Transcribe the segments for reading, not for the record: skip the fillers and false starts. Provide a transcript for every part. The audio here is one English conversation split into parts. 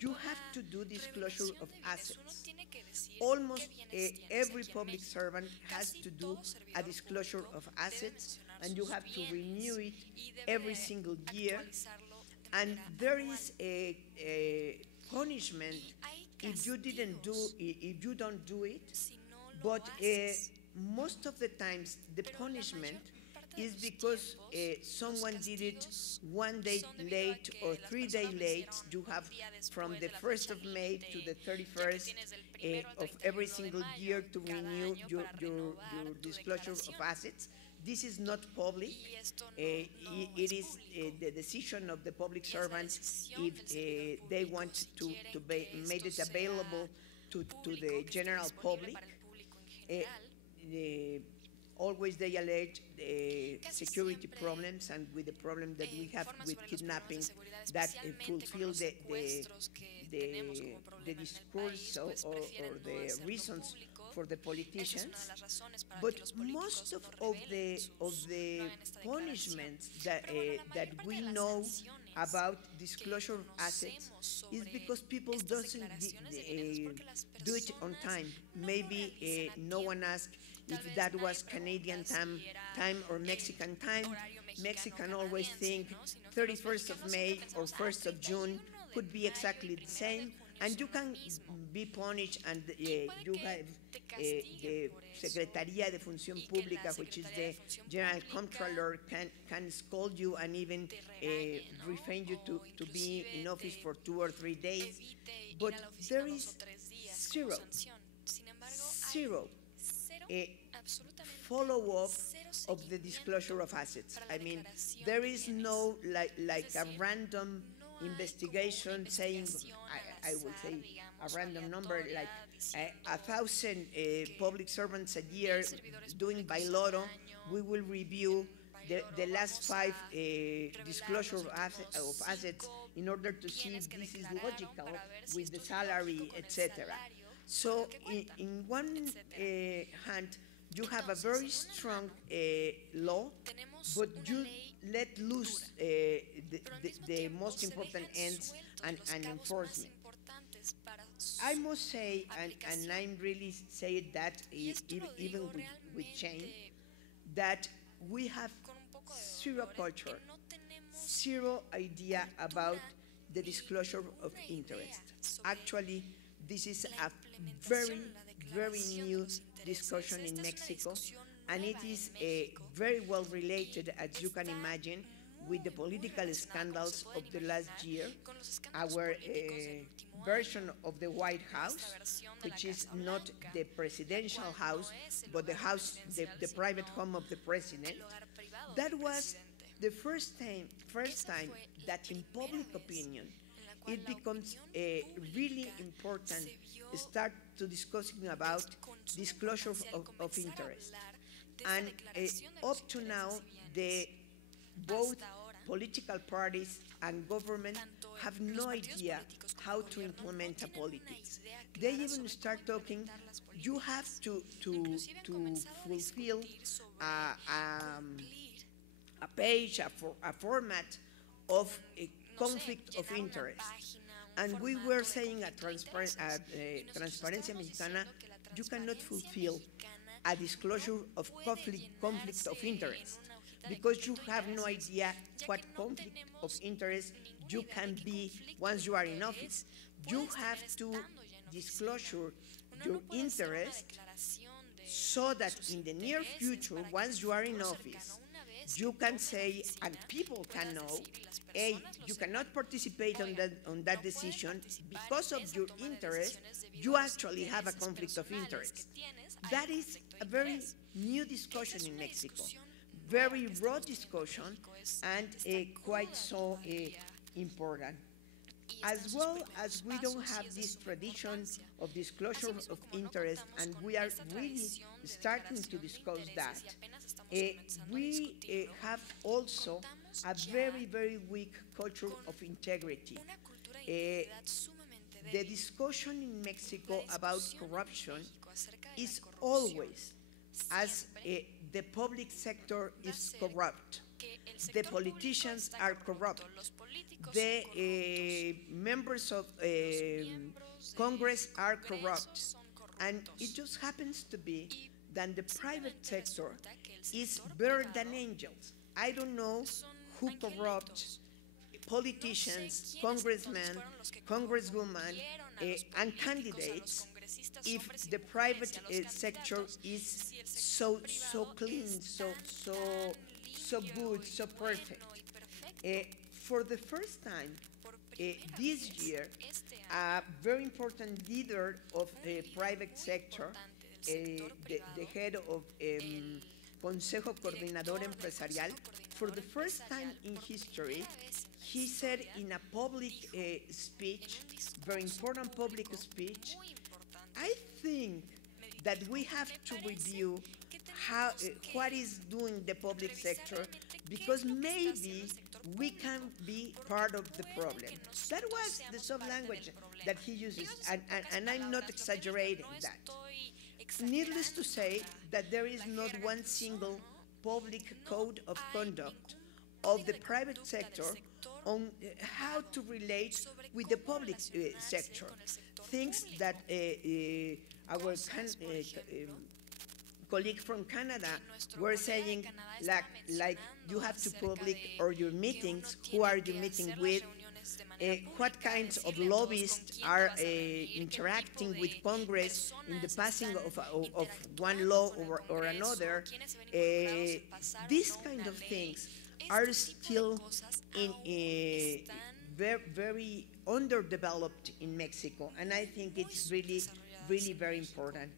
you have to do disclosure of assets. Almost every public servant has to do a disclosure of assets, and you have to renew it every single year. And there is a punishment if you don't do it. But most of the times, the punishment is because someone did it 1 day late or 3 days late. You have from the 1st of May to the 31st of every single year to renew your disclosure of assets. This is not public. It is the decision of the public servants if they want to make it available to the general public. Always they allege security problems, and with the problem that we have with kidnapping, that fulfill the discourse or the reasons for the politicians. But most of the punishments that we know about disclosure of assets is because people doesn't do it on time. Maybe no one asked if that was Canadian time or Mexican time. Mexican always think 31st of May or 1st of June could be exactly the same, and you can be punished, and you have the Secretaría de Función Pública, which is the General Comptroller, can scold you and even refrain you to be in office for 2 or 3 days. But there is zero follow-up of the disclosure of assets. I mean, there is no like a random investigation saying, I would say a random number, like 1,000 public servants a year doing by lotto. We will review the last 5 disclosure of assets in order to see if this is logical with the salary, etc. So in one hand, you have a very strong law, but you let loose the most important ends and enforcement. I must say, and I'm really saying that even with Shane, that we have zero culture, zero idea about the disclosure of interest. Actually, this is a very, very new discussion in Mexico, and it is very well related, as you can imagine, with the political scandals of the last year. Our version of the White House, which is not the presidential house, but the house, the private home of the president, that was the first time that in public opinion it becomes really important to start to discussing about disclosure of interest. And up to now, both political parties and government have no idea how to implement a politics. They even start talking, you have to fulfill a page, a format of a conflict of interest. And we were saying at Transparencia Mexicana, you cannot fulfill a disclosure of conflict of interest because you have no idea what conflict of interest you can be once you are in office. You have to disclose your interest so that in the near future, once you are in office, you can say, and people can know, hey, you cannot participate on that decision because of your interest. You actually have a conflict of interest. That is a very new discussion in Mexico, very raw discussion, and quite so important. As well as we don't have this tradition of disclosure of interest, and we are really starting to discuss that, we have also a very, very weak culture of integrity. The discussion in Mexico about corruption is always as the public sector is corrupt, the politicians are corrupt, the members of Congress are corrupt. And it just happens to be that the private sector is better than angels. I don't know who corrupt politicians, congressmen, congresswomen, and candidates if the private sector is so clean, so good, so perfect. For the first time this year, a very important leader of the private sector, the head of Consejo Coordinador Empresarial, for the first time in history, he said in a public speech, very important public speech, I think that we have to review how, what is doing the public sector, because maybe we can be part of the problem. That was the soft language that he uses, and I'm not exaggerating that. Needless to say that there is not one single public code of conduct of the private sector on how to relate with the public sector. Things that our colleague from Canada were saying, like you have to public or your meetings, who are you meeting with, what kinds of lobbyists are interacting with Congress in the passing of one law or another. These kind of things are still in very underdeveloped in Mexico, and I think it's really very important.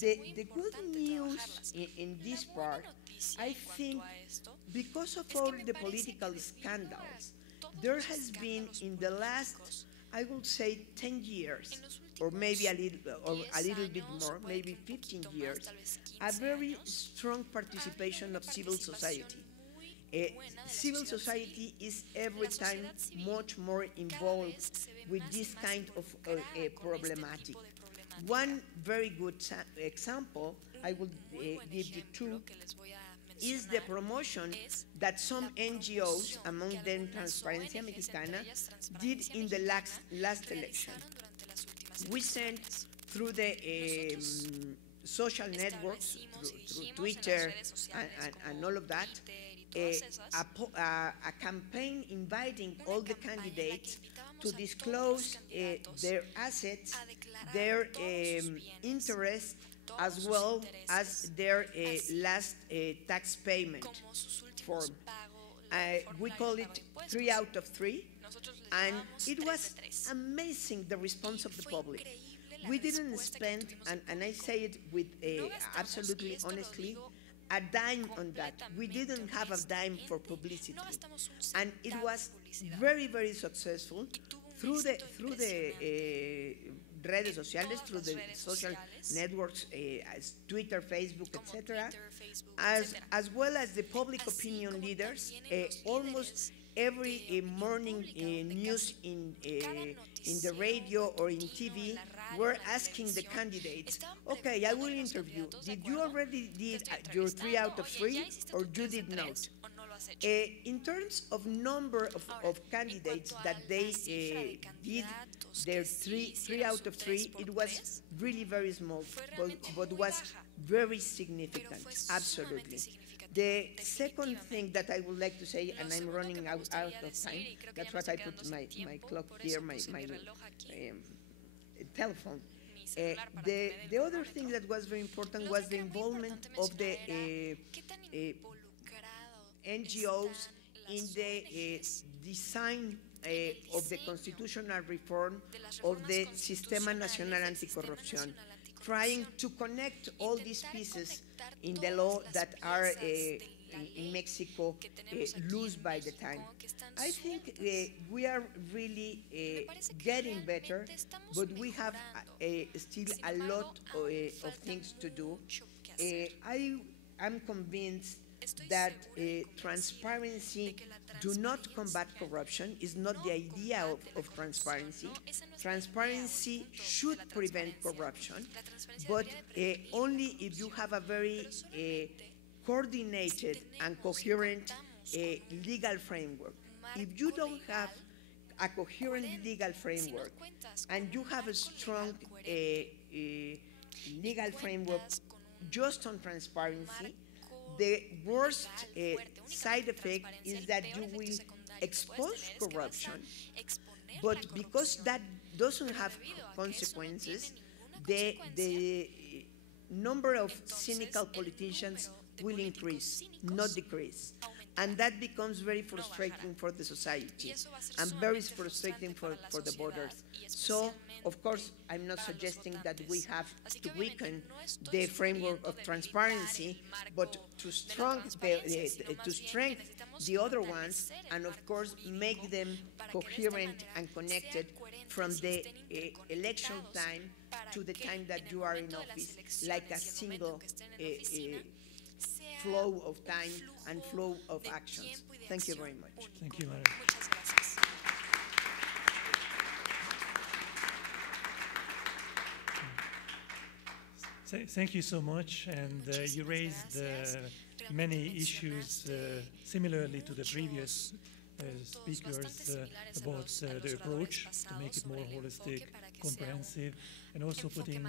The good news in this part, I think, because of all the political scandals, there has been in the last, I would say, 10 years, or maybe a little bit more, maybe 15 years, a very strong participation of civil society. Civil society is every time much more involved with this kind of problematic. One very good example, I will give you two, is the promotion that some NGOs, among them Transparencia Mexicana, did in the last election. We sent through the social networks, through Twitter and all of that, a campaign inviting all the candidates to disclose their assets, their interests, as well as their last tax payment form. We call it 3 out of 3, and it was amazing, the response of the public. We didn't spend, and I say it with absolutely honestly, a dime on that. We didn't have a dime for publicity, and it was very successful through the redes sociales, through the social networks, Twitter, Facebook, etc., as well as the public opinion leaders. Almost every morning news in the radio or in TV were asking the candidates, okay, I will interview. Did you already did your 3 out of 3, or you did not? In terms of number of candidates that they did their 3 out of 3, it was really very small, but was very significant, absolutely. The second thing that I would like to say, and I'm running out of time, that's what I put my clock here, my telephone. The other thing that was very important was the involvement of the NGOs in the design of the constitutional reform of the Sistema Nacional Anticorrupción, trying to connect all these pieces in the law that are in Mexico loose by the time. I think we are really getting better, but we have still a lot of things to do. I am convinced that transparency do not combat corruption, is not the idea of transparency. Transparency should prevent corruption, but only if you have a very coordinated and coherent legal framework. If you don't have a coherent legal framework, and you have a strong legal framework just on transparency, the worst side effect is that you will expose corruption, but because that doesn't have consequences, the number of cynical politicians will increase, not decrease. And that becomes very frustrating for the society and very frustrating for the voters. So, of course, I'm not suggesting that we have to weaken the framework of transparency, but to strengthen the other ones, and of course, make them coherent and connected from the election time to the time that you are in office, like a single flow of time and flow of actions. Thank you very much. Thank you, Madam. Thank you so much. And you raised many issues similarly to the previous speakers about the approach to make it more holistic, comprehensive, and also putting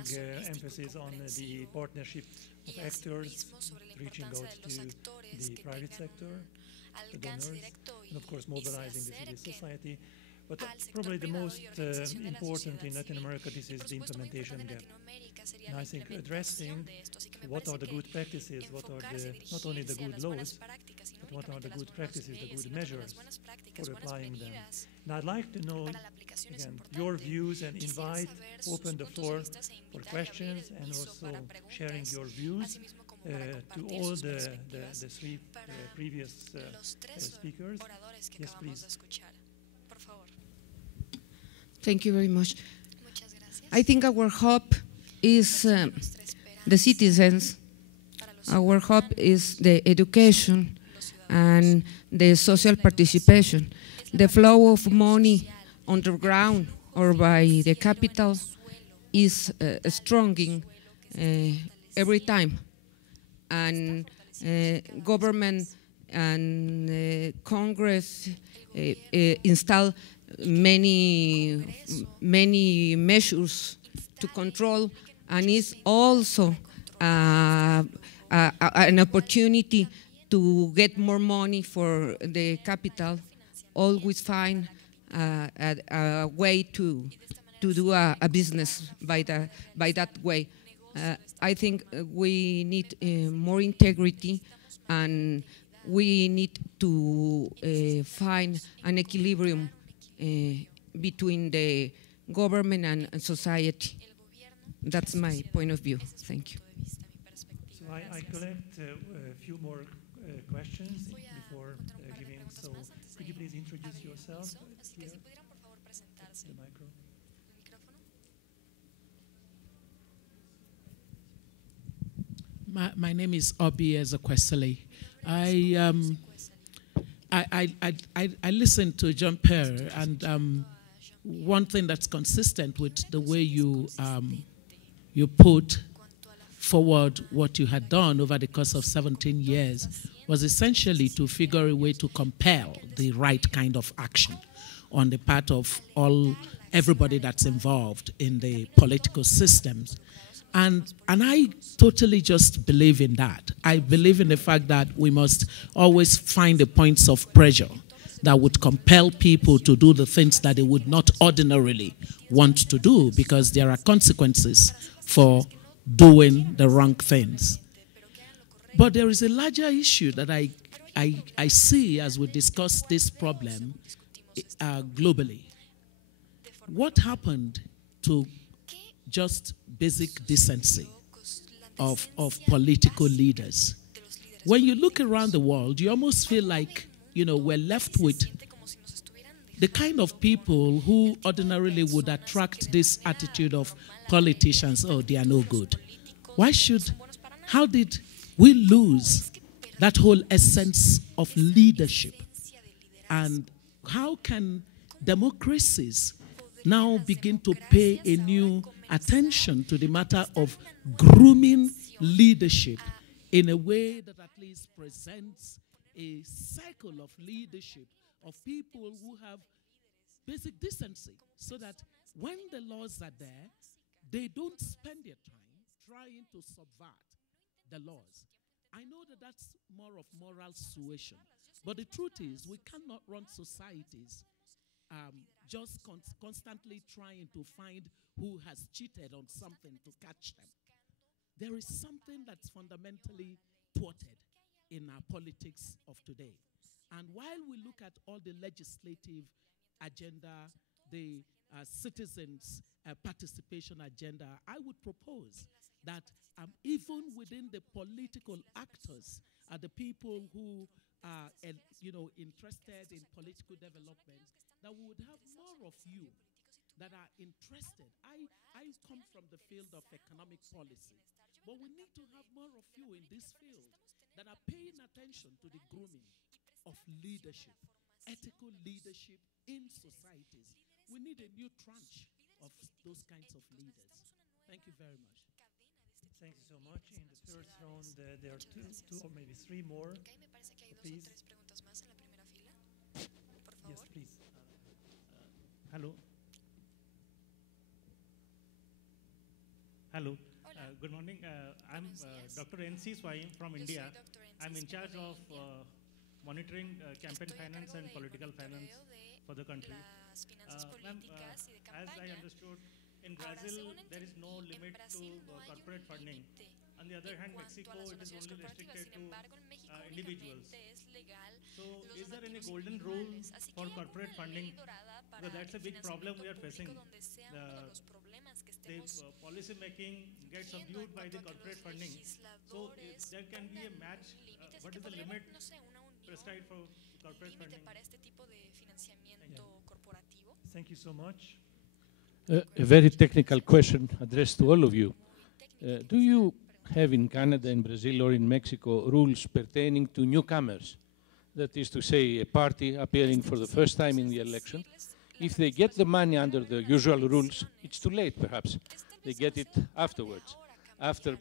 emphasis on the partnership of actors, reaching out to the private sector, the donors, and of course mobilizing the civil society. But probably the most important in Latin America, this is the implementation gap. And I think addressing what are the good practices, what are not only the good laws, but what are the good practices, the good measures for applying them. And I'd like to know, again, your views and open the floor for questions and also sharing your views to all the three previous speakers. Yes, please. Thank you very much. I think our hope is the citizens. Our hope is the education and the social participation. The flow of money underground or by the capital is strong every time. And government and Congress install many measures to control, and it's also an opportunity to get more money for the capital. Always find a way to do a business by that way. I think we need more integrity, and we need to find an equilibrium between the government and society. That's my point of view. Thank you. So I collect a few more questions before giving. So could you please introduce yourself here? The micro. My name is Obi Ezekwesili. I listened to Jean-Pierre, and one thing that's consistent with the way you put forward what you had done over the course of 17 years was essentially to figure a way to compel the right kind of action on the part of everybody that's involved in the political systems. And I totally just believe in that. I believe in the fact that we must always find the points of pressure that would compel people to do the things that they would not ordinarily want to do, because there are consequences for doing the wrong things. But there is a larger issue that I see as we discuss this problem globally. What happened to just basic decency of political leaders? When you look around the world, you almost feel like, we're left with the kind of people who ordinarily would attract this attitude of politicians, oh, they are no good. How did we lose that whole essence of leadership? And how can democracies now begin to pay a new attention to the matter of grooming leadership in a way that at least presents a cycle of leadership of people who have basic decency, so that when the laws are there, they don't spend their time trying to subvert the laws. I know that that's more of moral suasion, but the truth is we cannot run societies just constantly trying to find who has cheated on something to catch them. There is something that's fundamentally thwarted in our politics of today. And while we look at all the legislative agenda, the citizens' participation agenda, I would propose that even within the political actors, the people who are interested in political development, that we would have more of you that are interested. I come from the field of economic policy, but we need to have more of you in this field that are paying attention to the grooming of leadership, ethical leadership in societies. We need a new tranche of those kinds of leaders. Thank you very much. Thank you so much. In the first round, there are two or maybe three more. Please. Yes, please. Hello. Hello. Good morning. I'm Dr. N.C. Swaim from India. I'm in charge of monitoring campaign finance and political finance for the country. As I understood, in Brazil, there is no limit to corporate funding. On the other hand, Mexico, it is only restricted to individuals. So is there any golden rule for corporate funding? Because that's a big problem we are facing. The policy making gets subdued by the corporate funding. So there can be a match. What is the limit prescribed for corporate funding? Thank you so much. A very technical question addressed to all of you. Do you have in Canada, in Brazil, or in Mexico rules pertaining to newcomers? That is to say, a party appearing for the first time in the election. If they get the money under the usual rules, it's too late, perhaps. They get it afterwards, after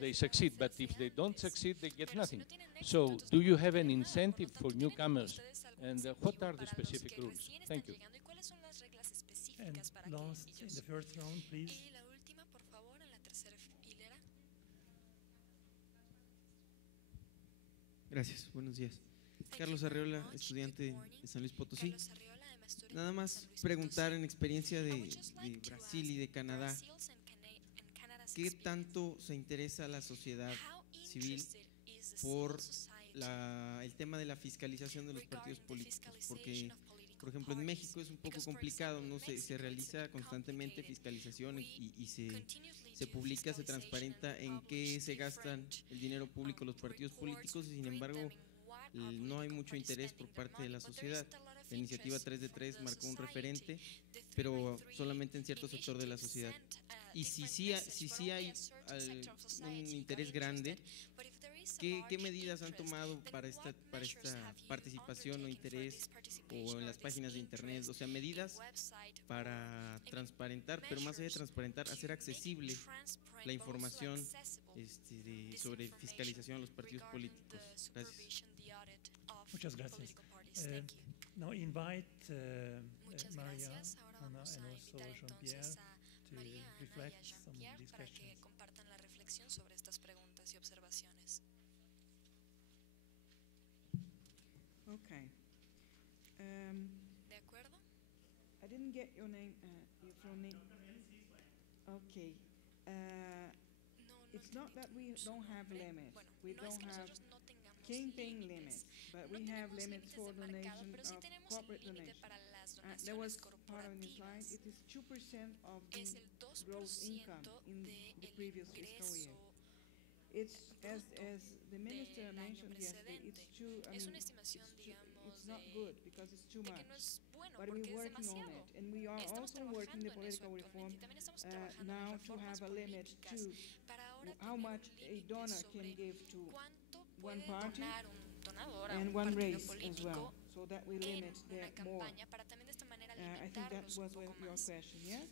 they succeed. But if they don't succeed, they get nothing. So do you have an incentive for newcomers? And what are the specific rules? Thank you. And last, in the first round, please. Gracias, buenos días. Carlos Arreola, estudiante de San Luis Potosí. Nada más preguntar en experiencia de Brasil y de Canadá, ¿qué tanto se interesa la sociedad civil por el tema de la fiscalización de los partidos políticos? Porque, por ejemplo, en México es un poco complicado, ¿no? Se realiza constantemente fiscalización y se publica, se transparenta en qué se gastan el dinero público los partidos políticos y sin embargo no hay mucho interés por parte de la sociedad. La iniciativa 3 de 3 marcó un referente, pero solamente en cierto sector de la sociedad. Y si sí hay un interés grande, ¿qué medidas han tomado para esta participación o interés o en las páginas de internet? O sea, medidas para transparentar, pero más allá de transparentar, hacer accesible la información sobre fiscalización a los partidos políticos. Gracias. Muchas gracias. Now invite Maria, Ana, and also Jean-Pierre to reflect some of these questions. Okay. I didn't get your name. Your full name. Okay. It's not that we don't have limits. We don't have campaign limits, but we have limits for donation of corporate donation. There was part of the slide. It is 2% of the gross income in the previous fiscal year. It's as the minister mentioned yesterday. It's not good because it's too much. But we're working on it, and we are also working the political reform now to have a limit to how much a donor can give to one party and one race as well, so that we limit that more. I think that was your question, yes?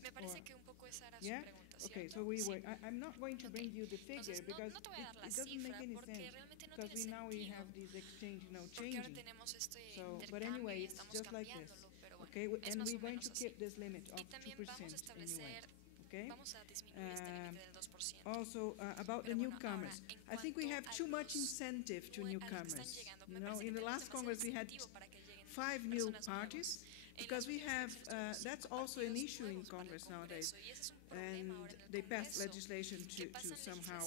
Yeah? Okay, so we work. I'm not going to bring you the figure because it doesn't make any sense, because we have these exchange, changing. So, but anyway, it's just like this. Okay, and we're going to keep this limit of 2% anyway. Okay. Also, about the newcomers, I think we have too much incentive to newcomers. You know, in the last Congress we had 5 new parties, because we have, that's also an issue in Congress nowadays, and they passed legislation to somehow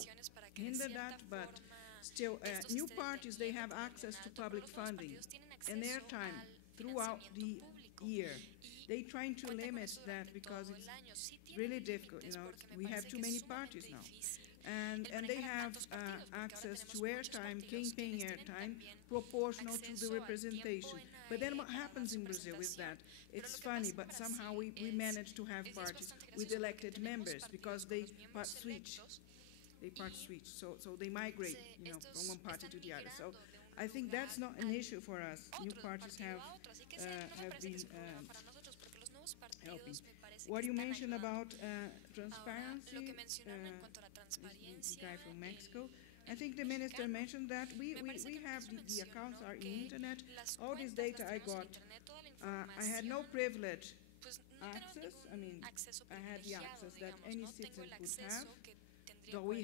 hinder that, but still, new parties, they have access to public funding and airtime throughout the year. They're trying to limit that because it's really difficult, you know, we have too many parties now. And they have access to airtime, campaign airtime, proportional to the representation. But then what happens in Brazil with that? It's funny, but somehow we manage to have parties with elected members because they part switch. So they migrate, you know, from one party to the other. So I think that's not an issue for us. New parties have been helping. What you mentioned about transparency, the guy from Mexico, I think the minister mentioned that we have the accounts are in the internet. All this data I got, I had no privilege access. I mean, I had the access that any citizen could have. So we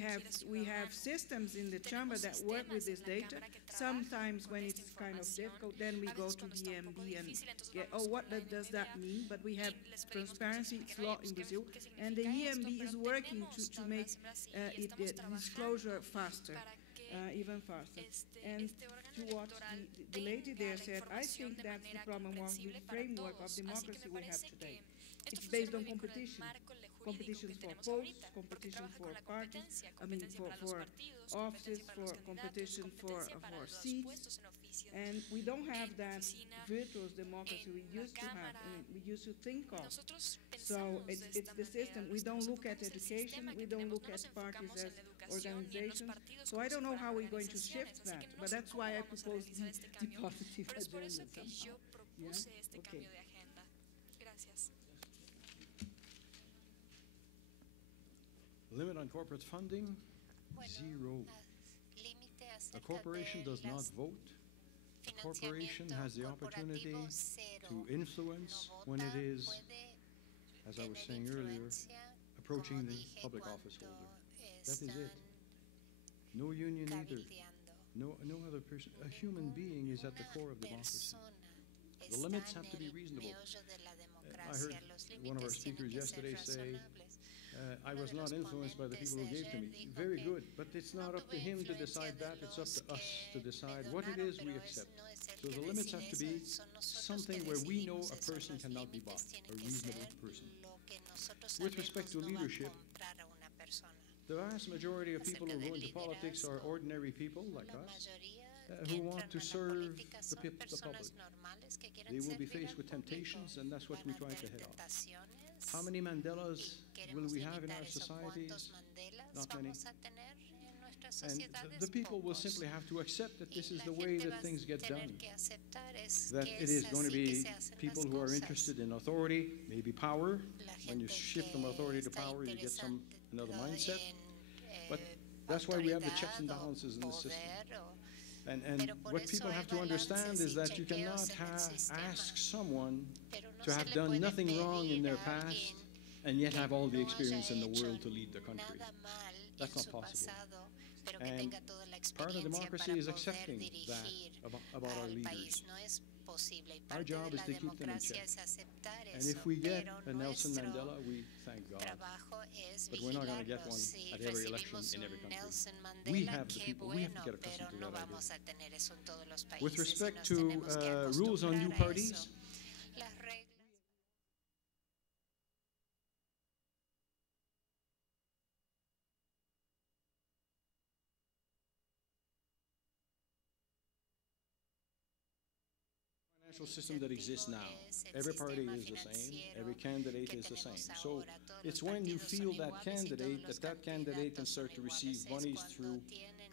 have systems in the chamber that work with this data. Sometimes when it's kind of difficult, then we go to the EMB and get, oh, what does that mean? But we have transparency, it's law in Brazil, and the EMB is working to make the disclosure faster, even faster. And to what the lady there said, I think that's the problem of the framework of democracy we have today. It's based on competition. Competition for posts, competition for parties, I mean for offices, for competition for seats, and we don't have that virtuous democracy we used to have, and we used to think of. So it's the system. We don't look at education, we don't look at parties as organizations. So I don't know how we're going to shift that, but that's why I proposed the positive agenda somehow. Yeah? Okay. Limit on corporate funding, 0. A corporation does not vote. A corporation has the opportunity to influence when it is, as I was saying earlier, approaching the public office holder. That is it. No union either. No other person. A human being is at the core of democracy. The limits have to be reasonable. I heard one of our speakers yesterday say, I was not influenced by the people who gave to me. Very good, but it's not up to him to decide that. It's up to us to decide what it is we accept. So the limits have to be something where we know a person cannot be bought, a reasonable person. With respect to leadership, the vast majority of people who go into politics are ordinary people like us who want to serve the public. They will be faced with temptations, and that's what we try to head off. How many Mandelas will we have in our societies? Not many. And the people will simply have to accept that this is the way that things get done. That it is going to be people who are interested in authority, maybe power. When you shift from authority to power, you get another mindset. But that's why we have the checks and balances in the system. And what people have to understand is that you cannot ask someone to have done nothing wrong in their past and yet have all the experience in the world to lead the country. That's not possible. And part of democracy is accepting that about our leaders. Our job is to keep them in check. And if we get a Nelson Mandela, we thank God. But we're not going to get one at every election in every country. We have the people. We have to get accustomed to that idea. With respect to rules on new parties, system that exists now. Every party is the same, every candidate is the same. So it's when you feel that candidate can start to receive monies through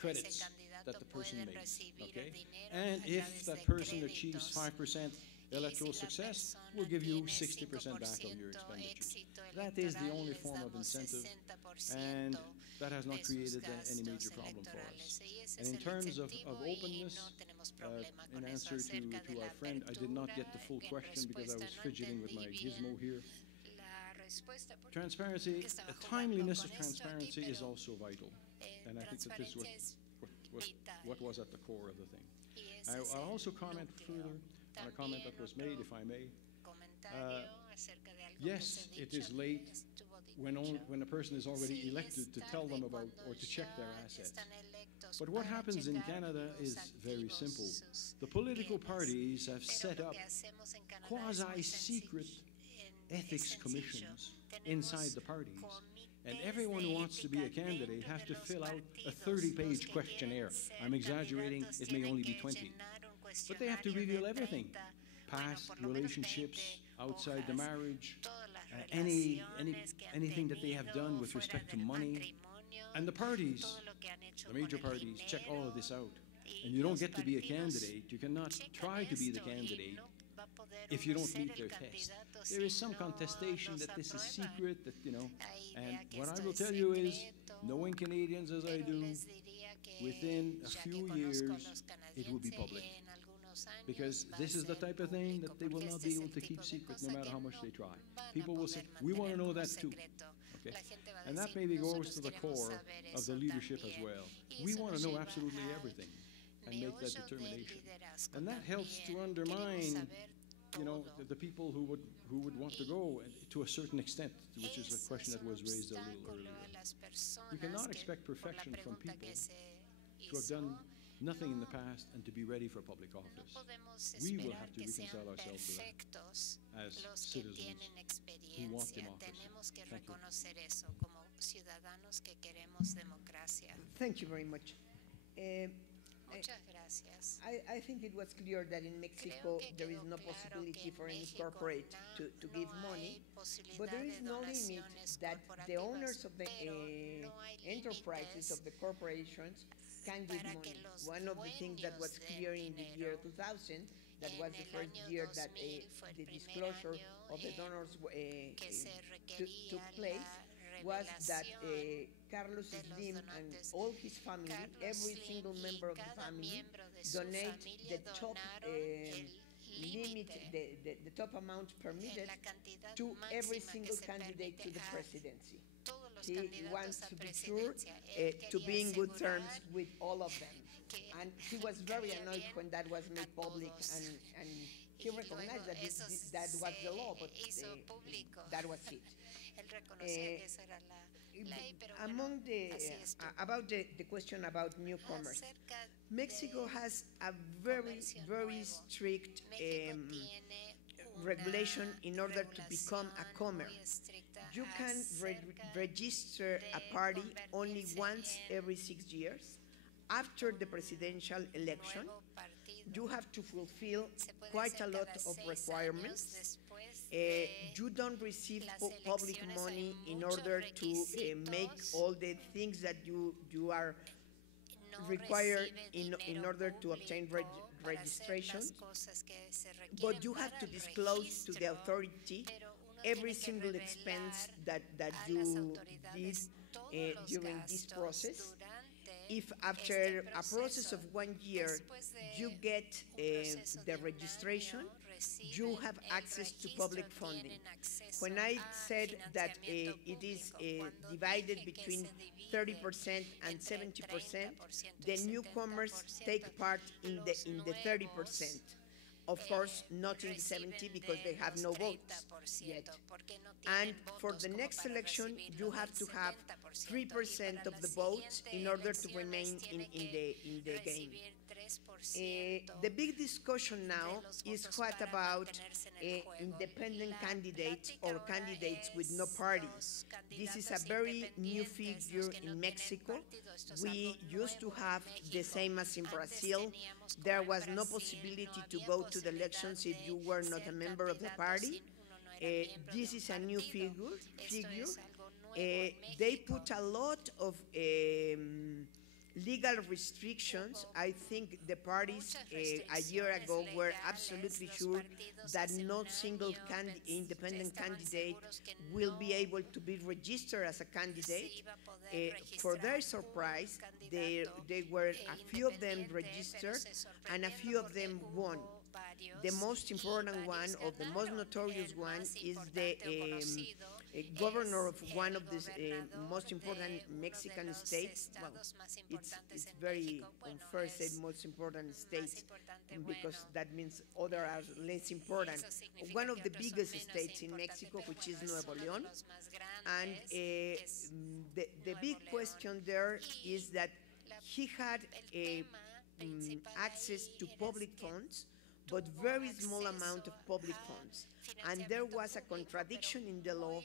credits that the person makes, okay? And if that person achieves 5% electoral success, we'll give you 60% back of your expenditures. That is the only form of incentive, and that has not created any major problem for us. And in terms of openness, in answer to our friend, I did not get the full question because I was fidgeting with my gizmo here. Transparency, the timeliness of transparency is also vital. And I think that this is what was at the core of the thing. I'll also comment further on a comment that was made, if I may. Yes, it is late when a person is already elected to tell them about or to check their assets. But what happens in Canada is very simple. The political parties have set up quasi-secret ethics commissions inside the parties. And everyone who wants to be a candidate has to fill out a 30-page questionnaire. I'm exaggerating, it may only be 20. But they have to reveal everything. Past relationships, outside the marriage, anything that they have done with respect to money. And the parties, the major parties, check all of this out. And you don't get to be a candidate. You cannot try to be the candidate if you don't meet their test. There is some contestation that this is secret, that, you know, and what I will tell you is, knowing Canadians as I do, within a few years, it will be public. Because this is the type of thing that they will not be able to keep secret no matter how much they try. People will say, we want to know that too. Okay? And that maybe goes to the core of the leadership as well. We want to know absolutely everything and make that determination. And that helps to undermine, you know, the people who would want to go to a certain extent, which is a question that was raised a little earlier. You cannot expect perfection from people who have done nothing in the past and to be ready for public office. We will have to reconcile ourselves to that as citizens who want democracy. Thank you very much. I think it was clear that in Mexico there is no possibility for any corporate to give money, but there is no limit that the owners of the enterprises of the corporations can give money. One of the things that was clear in the year 2000, that was the first year that the disclosure of the donors took place, was that Carlos Slim and all his family, every single member of the family, donate the top limit, the top amount permitted to every single candidate to the presidency. He wants to be sure to be in good terms with all of them. And he was very annoyed when that was made public, and he recognized that that was the law, but that was it. Among about the question about newcomers, Mexico has a very, very strict regulation in order to become a comer. You can register a party only once every 6 years. After the presidential election, you have to fulfill quite a lot of requirements. You don't receive public money in order to make all the things that you are required in order to obtain registration, but you have to disclose to the authority every single expense that you did during this process. If after a process of 1 year you get the registration, you have access to public funding. When I said that it is divided between 30% and 70%, the newcomers take part in the 30%. Of course, not in the 70 because they have no votes yet. And for the next election, you have to have 3% of the votes in order to remain in the game. The big discussion now is what about independent candidates or candidates with no party. This is a very new figure in Mexico. We used to have the same as in Brazil. There was no possibility to go to the elections if you were not a member of the party. This is a new figure. They put a lot of Legal restrictions, I think the parties a year ago were absolutely sure that no single independent candidate will be able to be registered as a candidate. For their surprise, there were a few of them registered and a few of them won. The most important one, or the most notorious one, is the governor of one of the most important Mexican states. Well, it's very unfair to say most important states, because that means other are less important. One of the biggest states in Mexico, which is Nuevo León. And the big question there is that he had access to public funds, but very small amount of public funds. And there was a contradiction in the law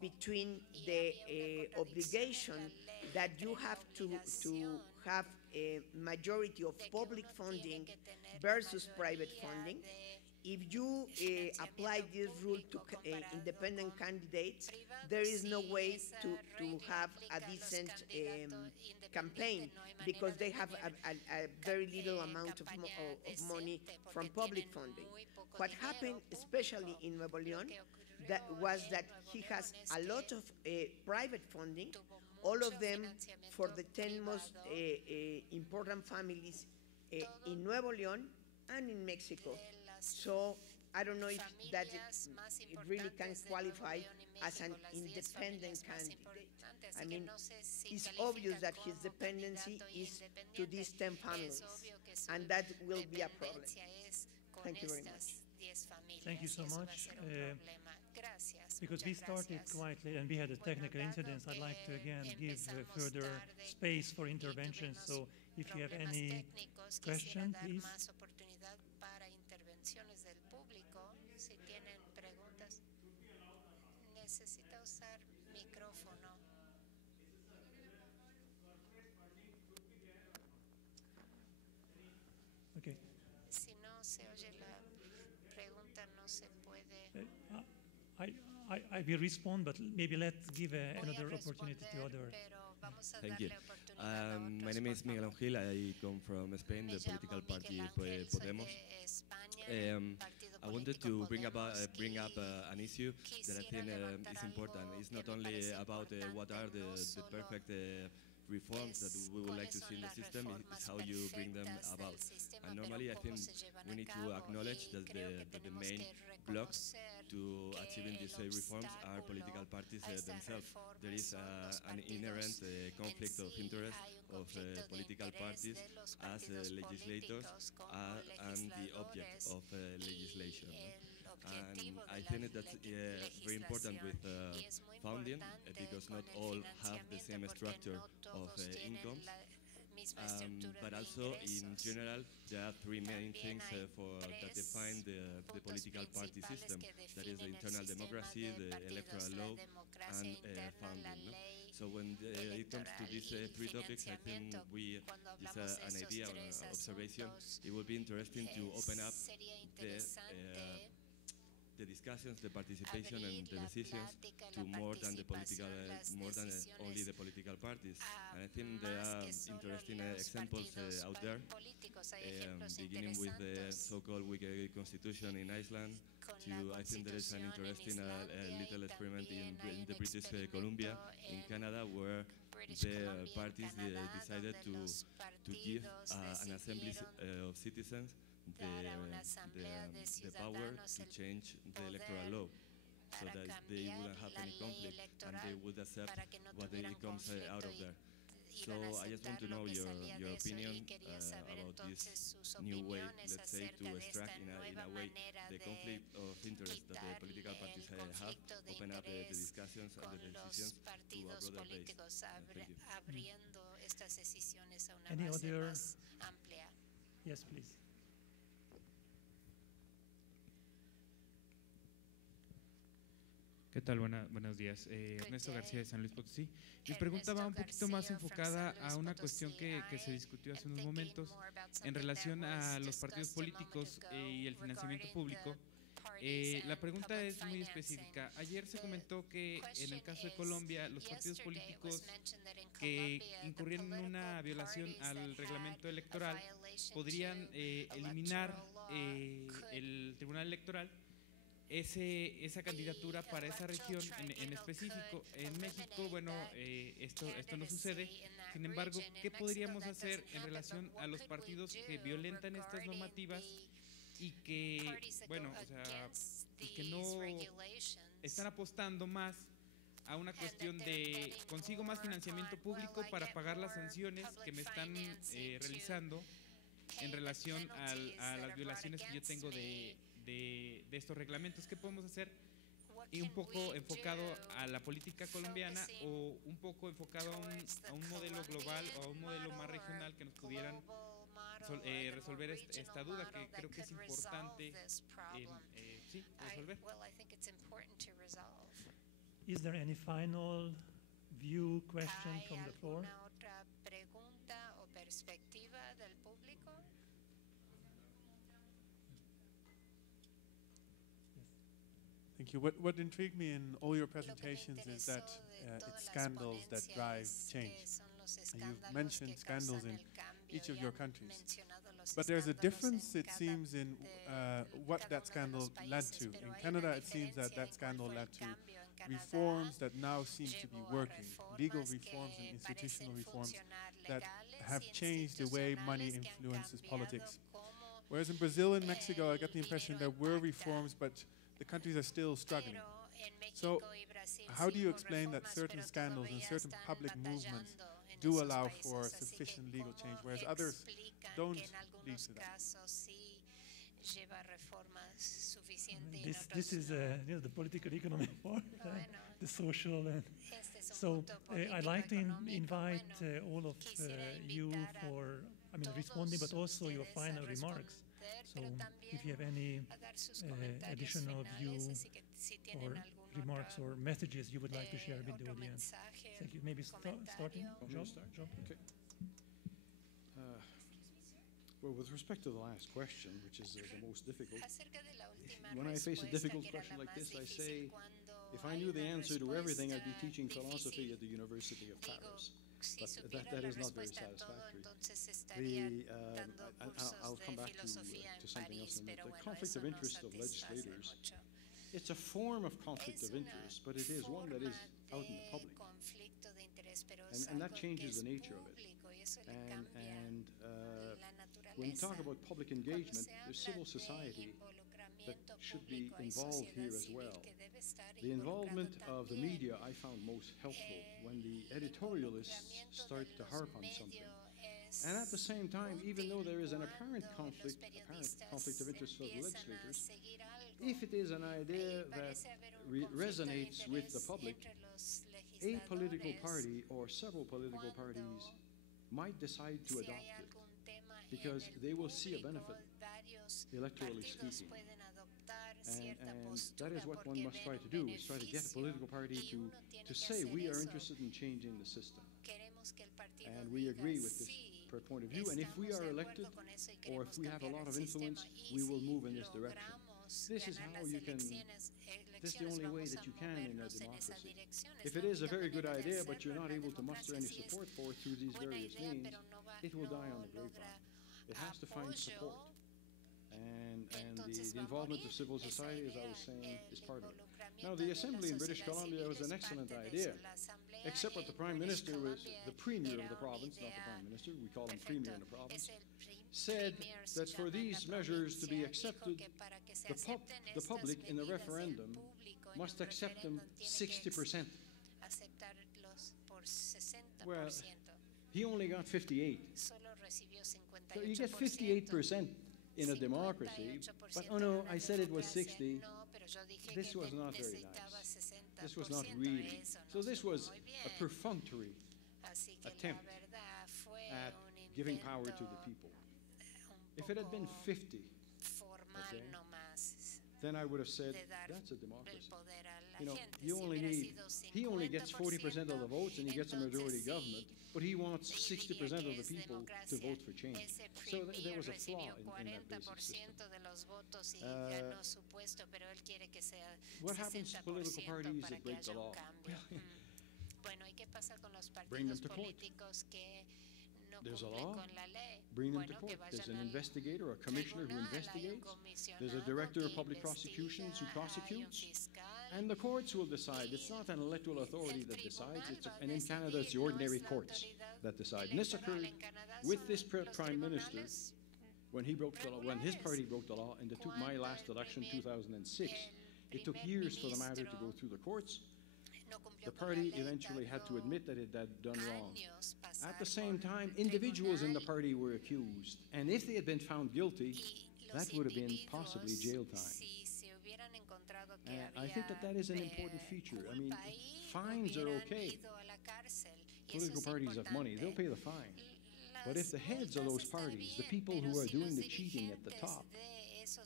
between the obligation that you have to have a majority of public funding versus private funding. If you apply this rule to independent candidates, there is no way to have a decent campaign, because they have a very little amount of money from public funding. What happened, especially in Nuevo León, was that he has a lot of private funding, all of them for the 10 most important families in Nuevo León and in Mexico. So I don't know if that it really can qualify as an independent candidate. I mean, it's obvious that his dependency is to these 10 families, and that will be a problem. Thank you very much. Thank you so much. Because we started quietly and we had a technical incident, I'd like to again give further space for interventions. So if you have any question, please. Okay. I will respond, but maybe let's give another opportunity to others. Thank you. My name is Miguel Angel. I come from Spain, the political party Podemos. I wanted to bring up an issue that I think is important. It's not only about what are the perfect reforms that we would like to see in the system, is how you bring them about. And normally I think we need to acknowledge that the main blocks to achieving these reforms are political parties themselves. There is an inherent conflict of interest of political parties as legislators and the object of legislation. And I think that's very important with funding, because not all have the same structure of incomes. But also, in general, there are three main things that define the political party system. That is the internal democracy, the electoral law, and funding. No? So when it comes to these three topics, I think this an idea or an observation. It would be interesting to open up the discussions, the participation, and the decisions to more than only the political parties. And I think there are interesting examples out there, beginning with the so-called Wiki Constitution in Iceland. I think there is an interesting little experiment in the British Columbia, in Canada, where the parties decided to give an assembly of citizens the power to change the electoral law, so that they wouldn't have any conflict and they would accept what comes out of there. So I just want to know your opinion about this new way, let's say, to extract in a way the conflict of interest that the political parties have, open up the discussions and the decisions to a broader base. Thank you. Any other? Yes, please. ¿Qué tal? Buenos días. Ernesto García de San Luis Potosí. Mi pregunta va un poquito más enfocada a una cuestión que se discutió hace unos momentos en relación a los partidos políticos y el financiamiento público. La pregunta es muy específica. Ayer se comentó que en el caso de Colombia, los partidos políticos que incurrieron en una violación al reglamento electoral podrían eliminar el Tribunal Electoral esa candidatura para esa región en específico. En México, bueno, esto no sucede. Sin embargo, ¿qué podríamos hacer en relación a los partidos que violentan estas normativas y que, bueno, o sea, y que no están apostando más a una cuestión de consigo más financiamiento público para pagar las sanciones que me están realizando en relación a las violaciones que yo tengo de estos reglamentos? ¿Qué podemos hacer? Y un poco enfocado a la política colombiana o un poco enfocado a un modelo global o a un modelo más regional que nos pudieran resolver esta duda que creo que es importante resolver. Is there any final view question from the floor? Otra pregunta o perspectiva del público? Thank you. What intrigued me in all your presentations is that it's scandals that drive change. And you've mentioned scandals in each of your countries. But there's a difference, it seems, in what that scandal led to. In Canada, it seems that that scandal led to reforms that now seem to be working, legal reforms and institutional reforms that have changed the way money influences politics. Whereas in Brazil and Mexico, I get the impression there were reforms, but the countries are still struggling. So how do you explain that certain scandals and certain public movements do allow for sufficient legal change, whereas others don't lead to that? This is the political economy part, the social. So I'd like to invite all of you for, responding, but also your final remarks. So if you have any additional view or remarks or messages you would like to share with the audience. Thank you. Maybe starting, John? Okay. Well, with respect to the last question, which is the most difficult, when I face a difficult question like this, I say, if I knew the answer to everything, I'd be teaching philosophy at the University of Paris. But that is not very satisfactory. I'll come back to something else in a minute. The conflict of interest of legislators, it's a form of conflict of interest, but it is one that is out in the public. And that changes the nature of it. And when we talk about public engagement, there's civil society that should be involved here as well. The involvement of the media I found most helpful when the editorialists start to harp on something. And at the same time, even though there is an apparent conflict of interest for the legislators, if it is an idea that resonates with the public, a political party or several political parties might decide to adopt it because they will see a benefit, electorally speaking. And that is what one must try to do, is try to get a political party to say we are interested in changing the system. And we agree with this point of view. And if we are elected, or if we have a lot of influence, we will move in this direction. This is how you can, this is the only way that you can in a democracy. If it is a very good idea, but you're not able to muster any support for it through these various means, it will die on the grapevine. It has to find support. And the involvement of civil society, as I was saying, is part of it. Now, the assembly in British Columbia was an excellent idea, except what the Prime Minister was, the Premier of the province, not the Prime Minister, we call him Premier in the province, said that for these measures to be accepted, the public in the referendum must accept them 60%. Well, he only got 58. So you get 58% in a democracy, but oh no, I said it was 60. This was not very nice. This was not really. So this was a perfunctory attempt at giving power to the people. If it had been 50, okay, then I would have said, that's a democracy. You know, you only need, he only gets 40% of the votes and he gets a majority government, but he wants 60% of the people to vote for change. So there was a flaw in that basic system. What happens to political parties that break the law? Bring them to court. There's a law, bring them to court. There's an investigator, a commissioner who investigates. There's a director of public prosecutions who prosecutes. And the courts will decide. It's not an electoral authority that decides. And in Canada, it's the ordinary courts that decide. And this occurred with this prime minister when he broke the law, when his party broke the law, and it took my last election, 2006. It took years for the matter to go through the courts. The party eventually had to admit that it had done wrong. At the same time, individuals in the party were accused, and if they had been found guilty, that would have been possibly jail time. And I think that that is an important feature. I mean, fines are okay. Political parties have money, they'll pay the fine. But if the heads of those parties, the people who are doing the cheating at the top,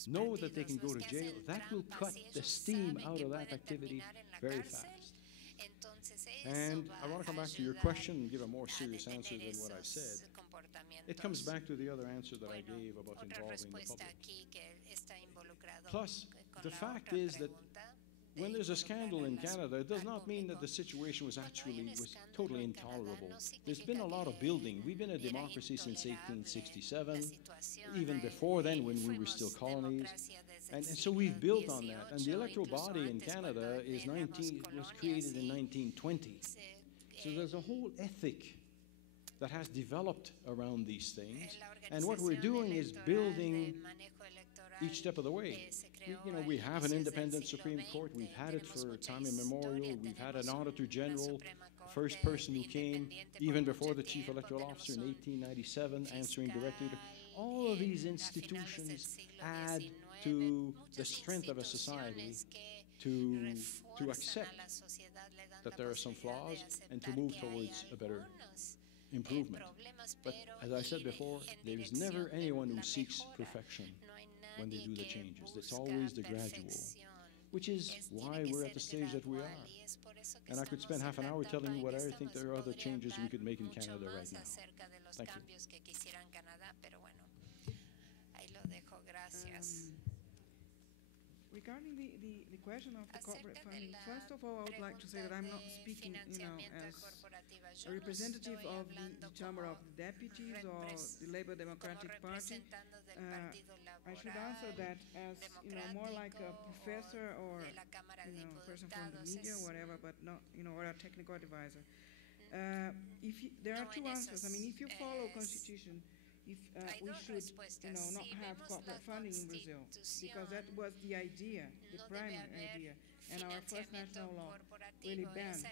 know that they can go to jail, that will cut the steam out of that activity very fast. And I want to come back to your question and give a more serious answer than what I've said. It comes back to the other answer that I gave about involving the public. Plus, the fact is that when there's a scandal in Canada, it does not mean that the situation was totally intolerable. There's been a lot of building. We've been a democracy since 1867, even before then when we were still colonies. And so we've built on that. And the electoral body in Canada was created in 1920. So there's a whole ethic that has developed around these things. And what we're doing is building each step of the way. We have an independent Supreme Court. We've had it for time immemorial. We've had an Auditor General, the first person who came even before the Chief Electoral Officer in 1897, answering directly to all of these institutions add to the strength of a society to accept that there are some flaws and to move towards a better improvement. But as I said before, there is never anyone who seeks perfection when they do the changes. It's always the gradual, which is why we're at the stage that we are. And I could spend half an hour telling you what I think there are other changes we could make in Canada right now. Thank you. Regarding the question of the corporate funding, first of all, I would like to say that I'm not speaking, as a representative of the Chamber of Deputies or the Labour Democratic Party. I should answer that as, more like a professor or, a person from the media or whatever, but not, or a technical advisor. There are two answers. I mean, if you follow Constitution, we should, not have corporate funding in Brazil, because that was the idea, the primary idea, and our first national law really banned,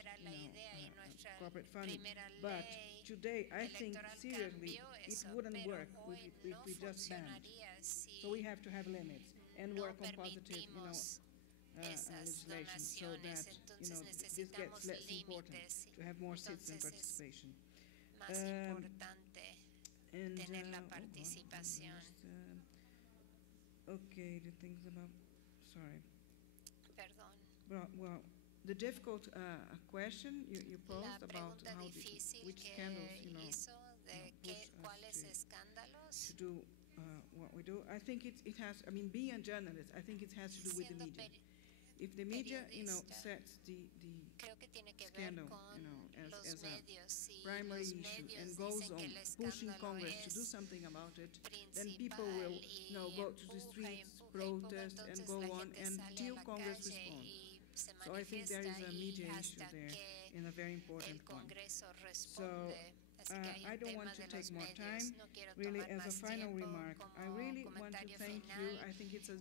corporate funding. But today, I think seriously, it wouldn't work if we just banned. So we have to have limits and work on positive, legislation, so that this gets less important to have more citizen participation. Okay, the things about, sorry. Well, the difficult question you posed about how which scandals, push us to do what we do. I think it has, being a journalist, I think it has to do with the media. If the media, sets the scandal, as a primary issue and goes on pushing Congress to do something about it, then people will, go to the streets, protest, and go on until Congress responds. So I think there is a media issue there, and a very important one. So I don't want to take more time. Really, as a final remark, I really want to thank you. I think it's a